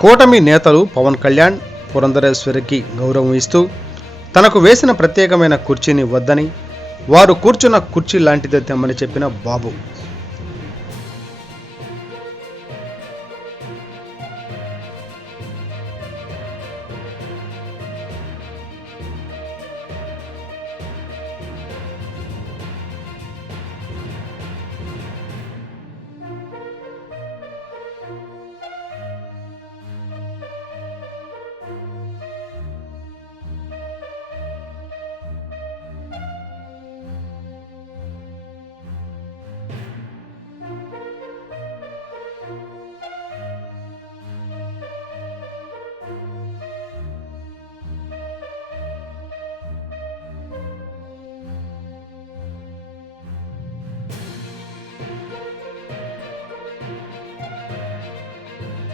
కూటమి నేతలు పవన్ కళ్యాణ్, పురంధరేశ్వరికి గౌరవం ఇస్తూ తనకు వేసిన ప్రత్యేకమైన కుర్చీని వద్దని, వారు కూర్చున్న కుర్చీ లాంటిదే తెమ్మని చెప్పిన బాబు